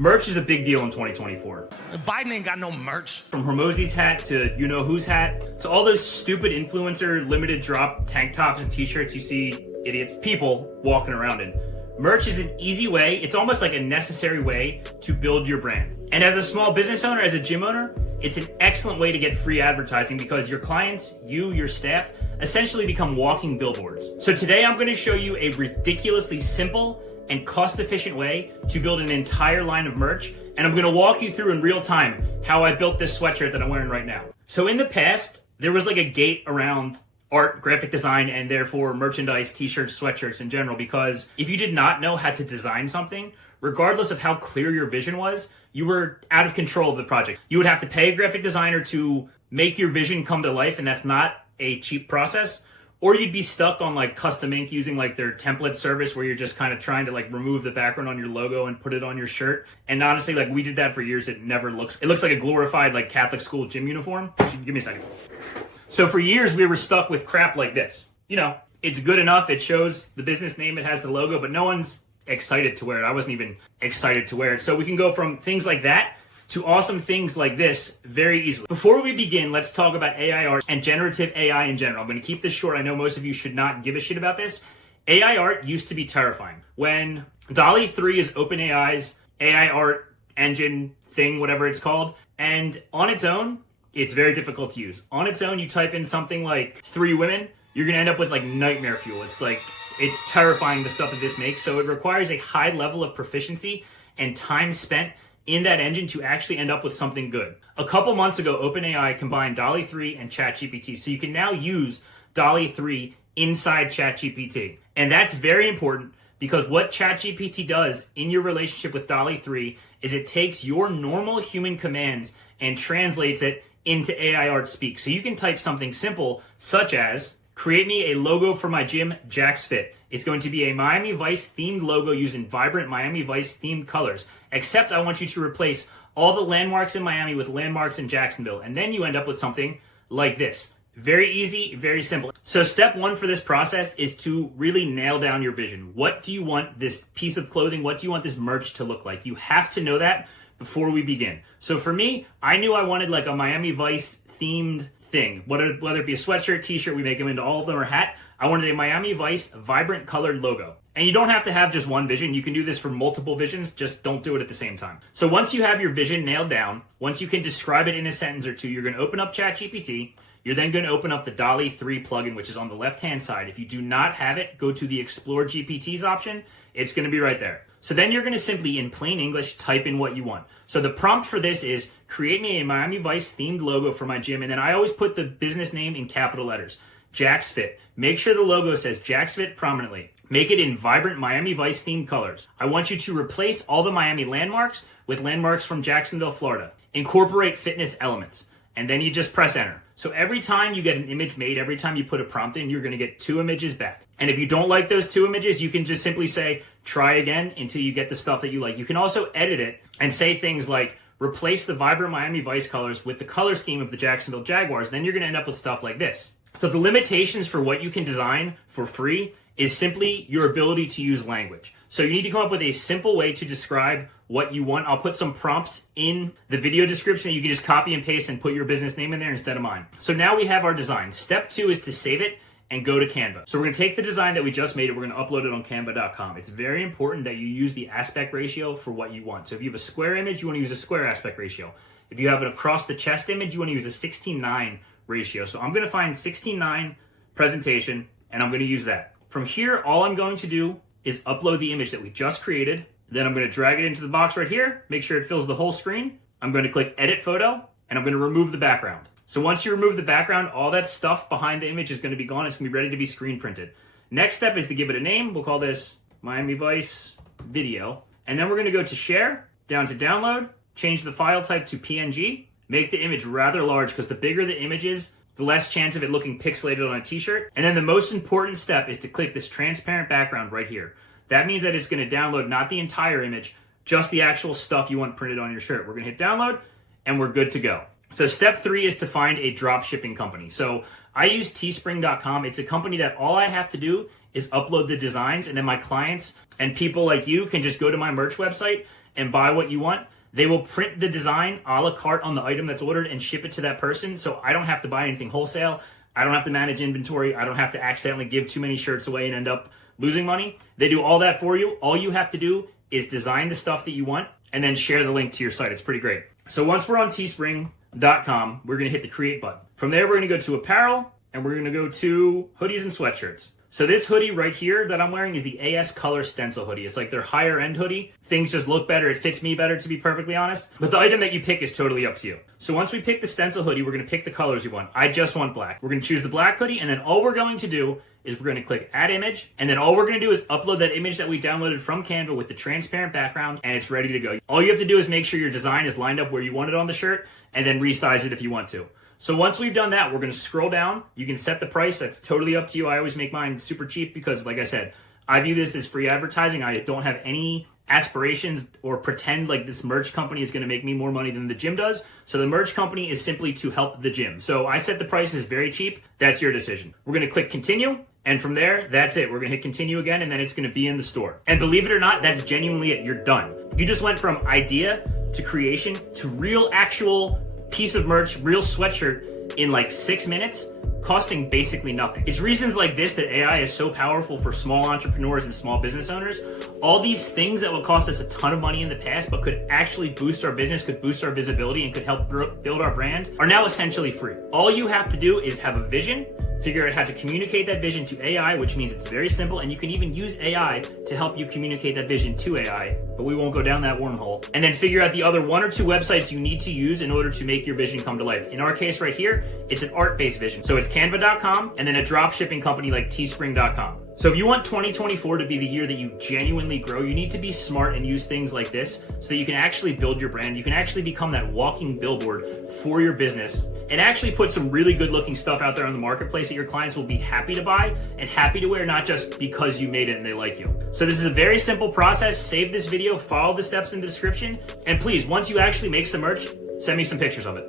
Merch is a big deal in 2024. Biden ain't got no merch. From Hormozy's hat to you-know-who's hat to all those stupid influencer limited drop tank tops and t-shirts you see people walking around in. Merch is an easy way, it's almost like a necessary way to build your brand. And as a small business owner, as a gym owner, it's an excellent way to get free advertising because your clients, your staff, essentially become walking billboards. So today I'm going to show you a ridiculously simple and cost-efficient way to build an entire line of merch. And I'm going to walk you through in real time how I built this sweatshirt that I'm wearing right now. So in the past, there was like a gate around art, graphic design, and therefore merchandise, t-shirts, sweatshirts in general, because if you did not know how to design something, regardless of how clear your vision was, you were out of control of the project. You would have to pay a graphic designer to make your vision come to life, and that's not a cheap process. Or you'd be stuck on like custom ink using like their template service where you're just kind of trying to like remove the background on your logo and put it on your shirt. And honestly, like we did that for years. It looks like a glorified like Catholic school gym uniform. Give me a second. So for years we were stuck with crap like this. You know, it's good enough. It shows the business name. It has the logo, but no one's excited to wear it. I wasn't even excited to wear it. So we can go from things like that to awesome things like this very easily. Before we begin, let's talk about AI art and generative AI in general. I'm going to keep this short. I know most of you should not give a shit about this. AI art used to be terrifying. When DALL-E 3 is OpenAI's AI art engine thing, whatever it's called, and on its own, it's very difficult to use. On its own, you type in something like 3 women, you're going to end up with like nightmare fuel. It's terrifying the stuff that this makes. So it requires a high level of proficiency and time spent in that engine to actually end up with something good. A couple months ago, OpenAI combined DALL-E 3 and ChatGPT. So you can now use DALL-E 3 inside ChatGPT. And that's very important because what ChatGPT does in your relationship with DALL-E 3 is it takes your normal human commands and translates it into AI art speak. So you can type something simple such as, create me a logo for my gym, Jack's Fit. It's going to be a Miami Vice themed logo using vibrant Miami Vice themed colors. Except I want you to replace all the landmarks in Miami with landmarks in Jacksonville. And then you end up with something like this. Very easy, very simple. So step 1 for this process is to really nail down your vision. What do you want this piece of clothing, what do you want this merch to look like? You have to know that before we begin. So for me, I knew I wanted like a Miami Vice themed thing, whether it be a sweatshirt, t-shirt, we make them into all of them, or hat. I wanted a Miami Vice vibrant colored logo. And you don't have to have just one vision. You can do this for multiple visions, just don't do it at the same time. So once you have your vision nailed down, once you can describe it in a sentence or two, you're going to open up ChatGPT. You're then going to open up the DALL-E 3 plugin, which is on the left-hand side. If you do not have it, go to the Explore GPTs option. It's going to be right there. So then you're going to simply, in plain English, type in what you want. So the prompt for this is, create me a Miami Vice themed logo for my gym. And then I always put the business name in capital letters, Jack's Fit. Make sure the logo says Jack's Fit prominently. Make it in vibrant Miami Vice themed colors. I want you to replace all the Miami landmarks with landmarks from Jacksonville, Florida. Incorporate fitness elements. And then you just press enter. So every time you get an image made, every time you put a prompt in, you're going to get 2 images back. And if you don't like those 2 images, you can just simply say, try again until you get the stuff that you like. You can also edit it and say things like, replace the vibrant Miami Vice colors with the color scheme of the Jacksonville Jaguars. Then you're going to end up with stuff like this. So the limitations for what you can design for free is simply your ability to use language. So you need to come up with a simple way to describe what you want. I'll put some prompts in the video description that you can just copy and paste and put your business name in there instead of mine. So now we have our design. Step 2 is to save it and go to Canva. So we're going to take the design that we just made and we're going to upload it on canva.com. It's very important that you use the aspect ratio for what you want. So if you have a square image, you want to use a square aspect ratio. If you have an across the chest image, you want to use a 16:9 ratio. So I'm going to find 16:9 presentation and I'm going to use that. From here, all I'm going to do is upload the image that we just created. Then I'm going to drag it into the box right here, make sure it fills the whole screen. I'm going to click edit photo and I'm going to remove the background. So once you remove the background, all that stuff behind the image is going to be gone. It's going to be ready to be screen printed. Next step is to give it a name. We'll call this Miami Vice video. And then we're going to go to share, down to download, change the file type to PNG, make the image rather large because the bigger the image is, the less chance of it looking pixelated on a t-shirt. And then the most important step is to click this transparent background right here. That means that it's going to download not the entire image, just the actual stuff you want printed on your shirt. We're going to hit download and we're good to go. So step 3 is to find a drop shipping company. So I use Teespring.com. It's a company that all I have to do is upload the designs and then my clients and people like you can just go to my merch website and buy what you want, they will print the design a la carte on the item that's ordered and ship it to that person. So I don't have to buy anything wholesale. I don't have to manage inventory. I don't have to accidentally give too many shirts away and end up losing money. They do all that for you. All you have to do is design the stuff that you want and then share the link to your site. It's pretty great. So once we're on teespring.com, we're going to hit the create button. From there, we're going to go to apparel and we're going to go to hoodies and sweatshirts. So this hoodie right here that I'm wearing is the AS Color Stencil hoodie. It's like their higher end hoodie. Things just look better. It fits me better, to be perfectly honest. But the item that you pick is totally up to you. So once we pick the stencil hoodie, we're going to pick the colors you want. I just want black. We're going to choose the black hoodie, and then all we're going to do is we're going to click add image, and then all we're going to do is upload that image that we downloaded from Canva with the transparent background, and it's ready to go. All you have to do is make sure your design is lined up where you want it on the shirt, and then resize it if you want to. So once we've done that, we're going to scroll down. You can set the price. That's totally up to you. I always make mine super cheap because, like I said, I view this as free advertising. I don't have any aspirations or pretend like this merch company is going to make me more money than the gym does. So the merch company is simply to help the gym. So I set the prices very cheap. That's your decision. We're going to click continue. And from there, that's it. We're going to hit continue again, and then it's going to be in the store. And believe it or not, that's genuinely it. You're done. You just went from idea to creation to real actual piece of merch, real sweatshirt in like 6 minutes, costing basically nothing. It's reasons like this that AI is so powerful for small entrepreneurs and small business owners. All these things that would cost us a ton of money in the past, but could actually boost our business, could boost our visibility, and could help build our brand, are now essentially free. All you have to do is have a vision, figure out how to communicate that vision to AI, which means it's very simple, and you can even use AI to help you communicate that vision to AI, but we won't go down that wormhole. And then figure out the other 1 or 2 websites you need to use in order to make your vision come to life. In our case right here, it's an art-based vision. So it's canva.com and then a drop shipping company like teespring.com. So if you want 2024 to be the year that you genuinely grow, you need to be smart and use things like this so that you can actually build your brand. You can actually become that walking billboard for your business and actually put some really good looking stuff out there on the marketplace that your clients will be happy to buy and happy to wear, not just because you made it and they like you. So this is a very simple process. Save this video, follow the steps in the description, and please, once you actually make some merch, send me some pictures of it.